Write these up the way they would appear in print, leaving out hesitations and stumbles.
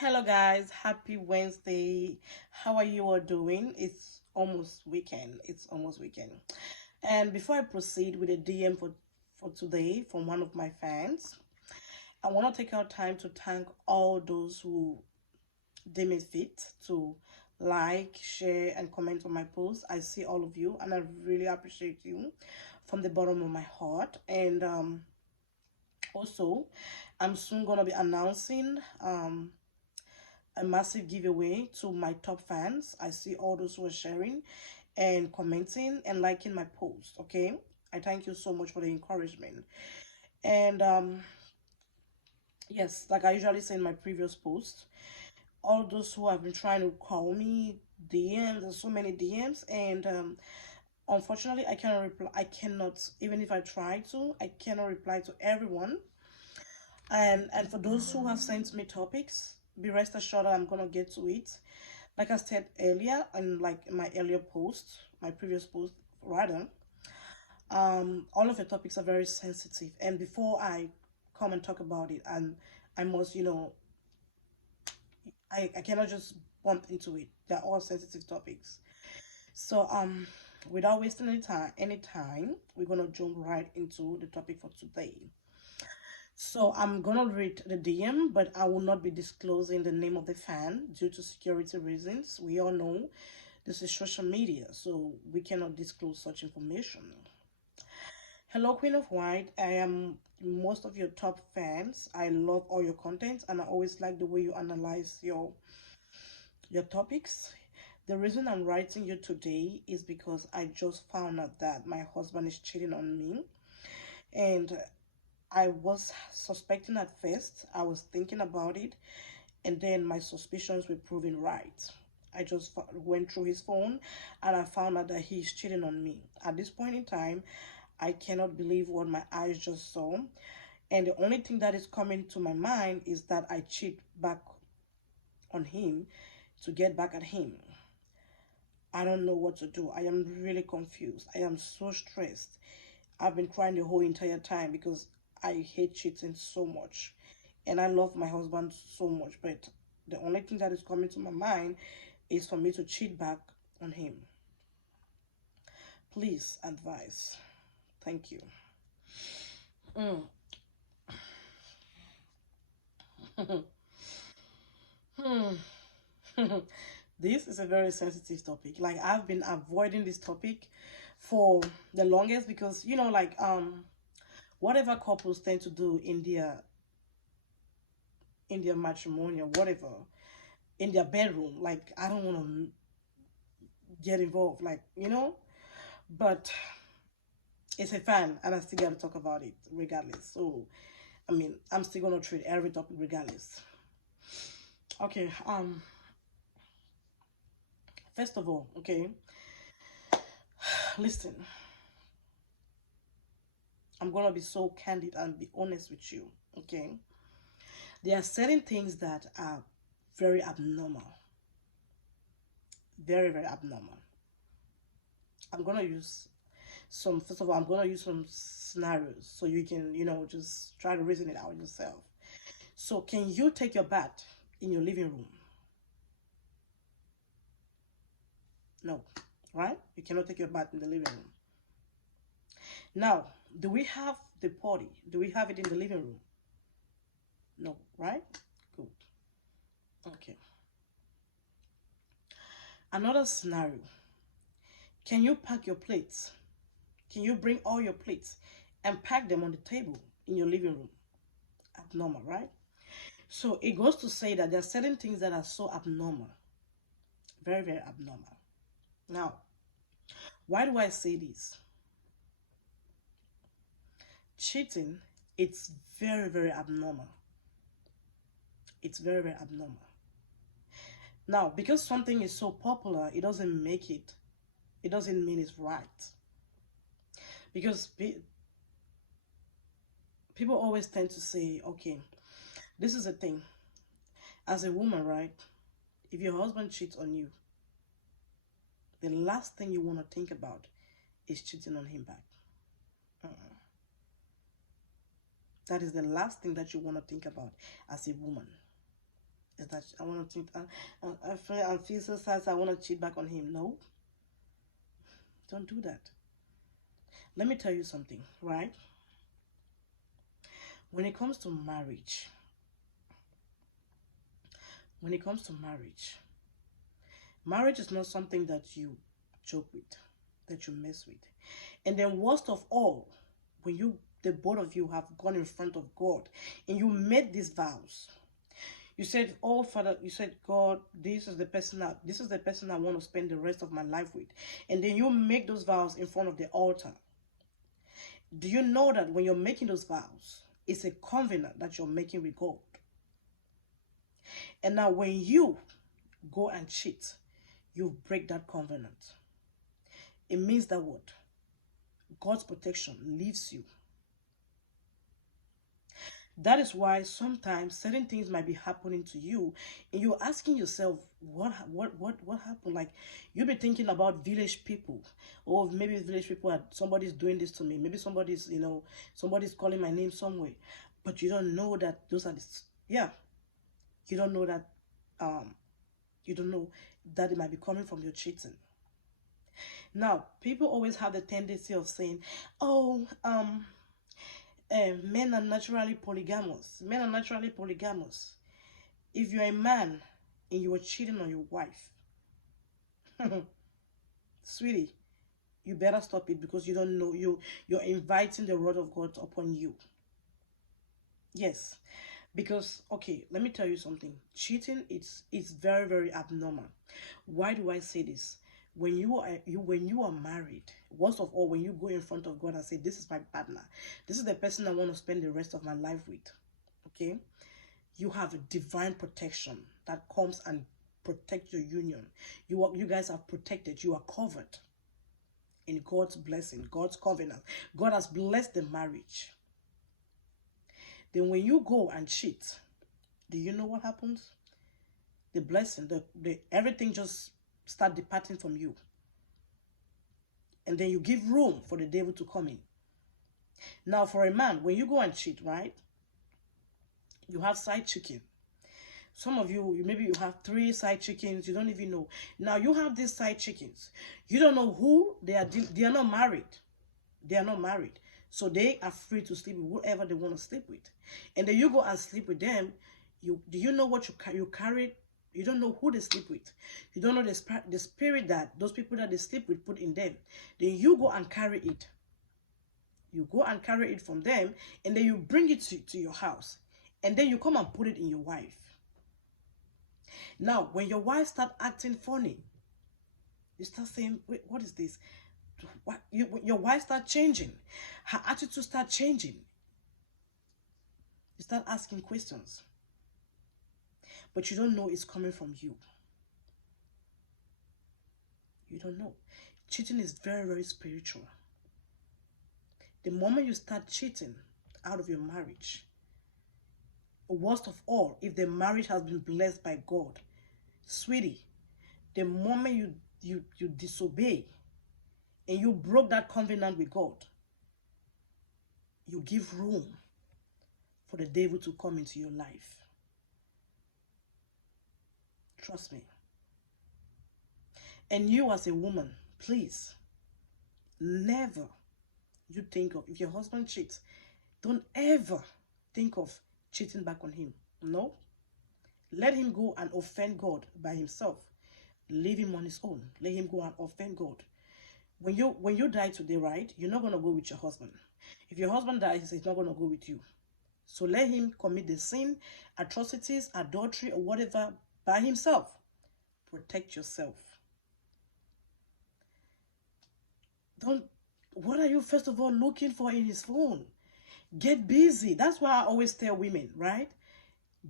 Hello guys, happy Wednesday. How are you all doing? It's almost weekend. And before I proceed with a DM for today from one of my fans, I want to take our time to thank all those who deem it fit to like, share, and comment on my posts. I see all of you, and I really appreciate you from the bottom of my heart. And also, I'm soon gonna be announcing a massive giveaway to my top fans. I see all those who are sharing and commenting and liking my post. Okay, I thank you so much for the encouragement. And yes, like I usually say in my previous post, all those who have been trying to call me DMs, there's so many DMs, and unfortunately I cannot reply. I cannot, even if I try to, I cannot reply to everyone. And for those who have sent me topics, be rest assured that I'm gonna get to it. Like I said earlier, and like in my earlier post, my previous post rather, all of the topics are very sensitive. And before I come and talk about it, and I must, I cannot just bump into it. They're all sensitive topics. So without wasting any time, we're gonna jump right into the topic for today. So I'm gonna read the DM, but I will not be disclosing the name of the fan due to security reasons. We all know this is social media, so we cannot disclose such information. Hello, Queen of White. I am most of your top fans. I love all your content, and I always like the way you analyze your topics. The reason I'm writing you today is because I just found out that my husband is cheating on me, and I was suspecting at first. I was thinking about it, and then my suspicions were proven right. I just went through his phone and I found out that he's cheating on me. At this point in time, I cannot believe what my eyes just saw. And the only thing that is coming to my mind is that I cheat back on him to get back at him. I don't know what to do. I am really confused. I am so stressed. I've been crying the whole entire time because I hate cheating so much. And I love my husband so much. But the only thing that is coming to my mind is for me to cheat back on him. Please advise. Thank you. Mm. Hmm. This is a very sensitive topic. Like I've been avoiding this topic for the longest because like whatever couples tend to do in their matrimonial, whatever, in their bedroom, like I don't want to get involved, but it's a fan and I still gotta talk about it regardless. So I mean, I'm still gonna treat every topic regardless. Okay, first of all, okay, listen, I'm gonna be so candid and be honest with you, okay? There are certain things that are very abnormal, very, very abnormal. I'm gonna use first of all, I'm gonna use some scenarios so you can, just try to reason it out yourself. So, can you take your bath in your living room? No, right? You cannot take your bath in the living room. Now, do we have the party? Do we have it in the living room? No, right? Good. Okay. Another scenario. Can you pack your plates? Can you bring all your plates and pack them on the table in your living room? Abnormal, right? So it goes to say that there are certain things that are so abnormal, very, very abnormal. Now, why do I say this? Cheating, it's very, very abnormal. It's very, very abnormal. Now, because something is so popular, it doesn't mean it's right. Because people always tend to say, okay, this is a thing. As a woman, right? If your husband cheats on you, the last thing you want to think about is cheating on him back. Uh-uh. That is the last thing that you want to think about as a woman. Is that I want to think? I feel so sad. So I want to cheat back on him. No, don't do that. Let me tell you something, right? When it comes to marriage, when it comes to marriage is not something that you joke with, that you mess with. And then worst of all, when the both of you have gone in front of God and you made these vows. You said, "Oh Father," you said, "God, this is the person I want to spend the rest of my life with." And then you make those vows in front of the altar. Do you know that when you're making those vows, it's a covenant that you're making with God? And now when you go and cheat, you break that covenant. It means that what? God's protection leaves you. That is why sometimes certain things might be happening to you, and you're asking yourself, what happened? Like you'll be thinking about village people, or maybe village people are somebody's doing this to me. Maybe somebody's calling my name somewhere, but you don't know that those are the yeah. You don't know that um you don't know that it might be coming from your cheating. Now, people always have the tendency of saying, "Oh, men are naturally polygamous. Men are naturally polygamous." If you're a man and you are cheating on your wife, sweetie, you better stop it because you don't know you're inviting the wrath of God upon you. Yes, because okay, let me tell you something. Cheating it's very very abnormal. Why do I say this? When you are married, worst of all, when you go in front of God and say, "This is my partner, this is the person I want to spend the rest of my life with," okay, you have a divine protection that comes and protect your union. You guys are protected. You are covered in God's blessing, God's covenant. God has blessed the marriage. Then when you go and cheat, do you know what happens? The blessing, the everything just start departing from you. And then you give room for the devil to come in. Now for a man, when you go and cheat, right? You have side chicken. Some of you maybe you have 3 side chickens. You don't even know. Now you have these side chickens. You don't know who they are. They are not married. They are not married. So they are free to sleep with whoever they want to sleep with. And then you go and sleep with them. Do you know what you carry? You don't know who they sleep with. You don't know the spirit that those people that they sleep with put in them. Then you go and carry it. You go and carry it from them. And then you bring it to your house. And then you come and put it in your wife. Now, when your wife start acting funny, you start saying, "Wait, what is this?" Your wife start changing. Her attitude start changing. You start asking questions. But you don't know it's coming from you. You don't know. Cheating is very, very spiritual. The moment you start cheating out of your marriage, worst of all, if the marriage has been blessed by God, sweetie, the moment you disobey and you broke that covenant with God, you give room for the devil to come into your life. Trust me. And you as a woman, please, never you think of, if your husband cheats, don't ever think of cheating back on him. No. Let him go and offend God by himself. Leave him on his own. Let him go and offend God. When you die today, right, you're not going to go with your husband. If your husband dies, he's not going to go with you. So let him commit the sin, atrocities, adultery, or whatever by himself. Protect yourself. What are you first of all looking for in his phone? Get busy. That's why I always tell women, right?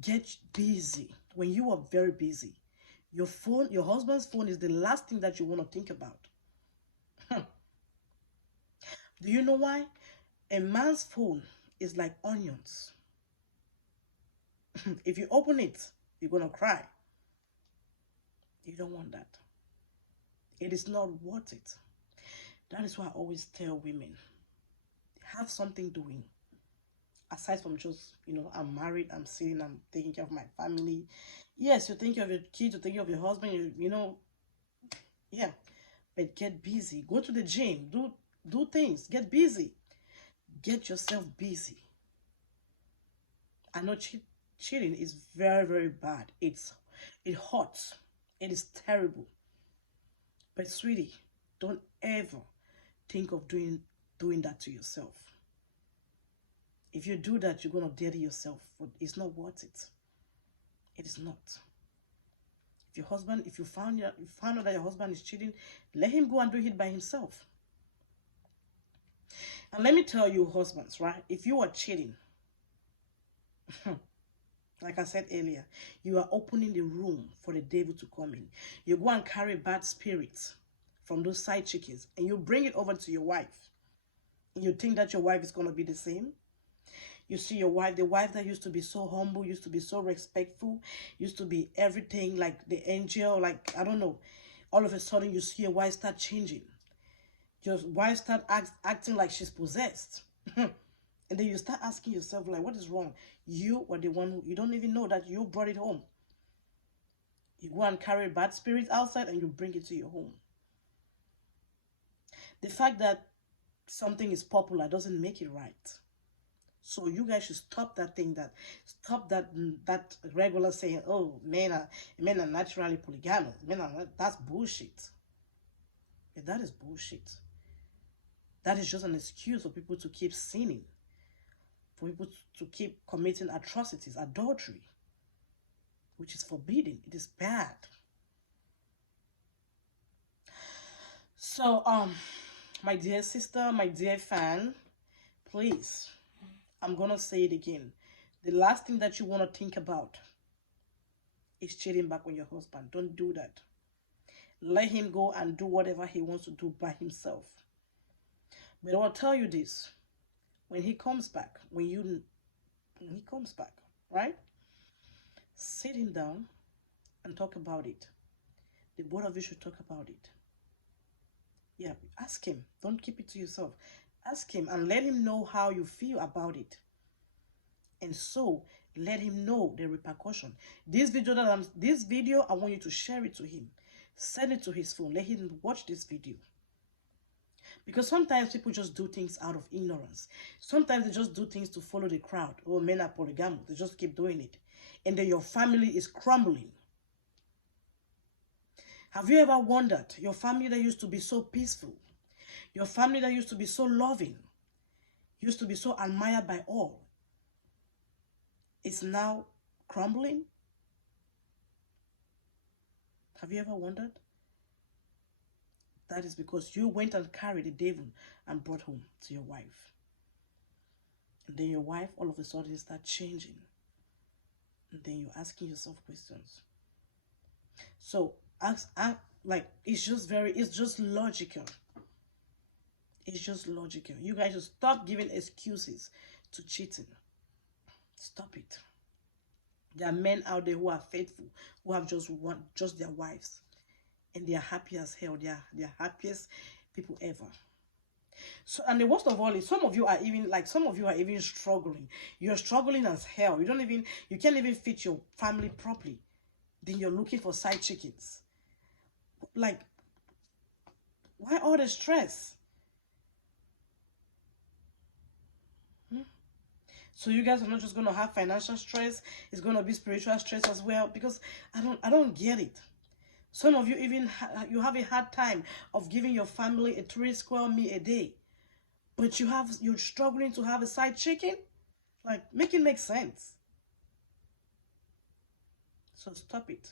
Get busy. When you are very busy, your husband's phone is the last thing that you want to think about. Do you know why? A man's phone is like onions. If you open it, you're going to cry. You don't want that. It is not worth it. That is why I always tell women, have something doing. Aside from just, I'm married, I'm sitting, I'm taking care of my family. Yes, you're thinking of your kids, you're thinking of your husband, yeah. But get busy. Go to the gym. Do things. Get busy. Get yourself busy. I know cheating is very, very bad. It hurts. It is terrible. But sweetie, don't ever think of doing that to yourself. If you do that, you're gonna dirty yourself. But it's not worth it. It is not. If you found out that your husband is cheating, let him go and do it by himself. And let me tell you, husbands, right? If you are cheating, like I said earlier, you are opening the room for the devil to come in. You go and carry bad spirits from those side chickens and you bring it over to your wife. You think that your wife is going to be the same? You see your wife, the wife that used to be so humble, used to be so respectful, used to be everything like the angel, like, I don't know. All of a sudden, you see your wife start changing. Your wife start acting like she's possessed. And then you start asking yourself, like, what is wrong? You were the one who, you don't even know that you brought it home. You go and carry bad spirits outside and you bring it to your home. The fact that something is popular doesn't make it right. So you guys should stop that regular saying, oh, men are naturally polygamous. That's bullshit. Yeah, that is bullshit. That is just an excuse for people to keep sinning, for people to keep committing atrocities, adultery, which is forbidden. It is bad. So, my dear sister, my dear fan, please, I'm gonna say it again. The last thing that you want to think about is cheating back on your husband. Don't do that. Let him go and do whatever he wants to do by himself. But I'll tell you this. When he comes back, right? Sit him down and talk about it. The both of you should talk about it. Yeah, ask him. Don't keep it to yourself. Ask him and let him know how you feel about it. And so let him know the repercussion. This video, I want you to share it to him. Send it to his phone. Let him watch this video. Because sometimes people just do things out of ignorance. Sometimes they just do things to follow the crowd. Oh, men are polygamous. They just keep doing it. And then your family is crumbling. Have you ever wondered, your family that used to be so peaceful, your family that used to be so loving, used to be so admired by all, is now crumbling? Have you ever wondered? That is because you went and carried the devil and brought home to your wife. And then your wife all of a sudden start changing. And then you're asking yourself questions. So it's just logical. It's just logical. You guys should stop giving excuses to cheating. Stop it. There are men out there who are faithful, who have just their wives, and they are happy as hell. They are happiest people ever. So, and the worst of all is some of you are even struggling. You're struggling as hell. You can't even feed your family properly. Then you're looking for side chickens. Like, why all the stress? So you guys are not just gonna have financial stress, it's gonna be spiritual stress as well. Because I don't get it. Some of you you have a hard time of giving your family a 3 square meal a day, but you're struggling to have a side chicken. Like, make it make sense. So stop it.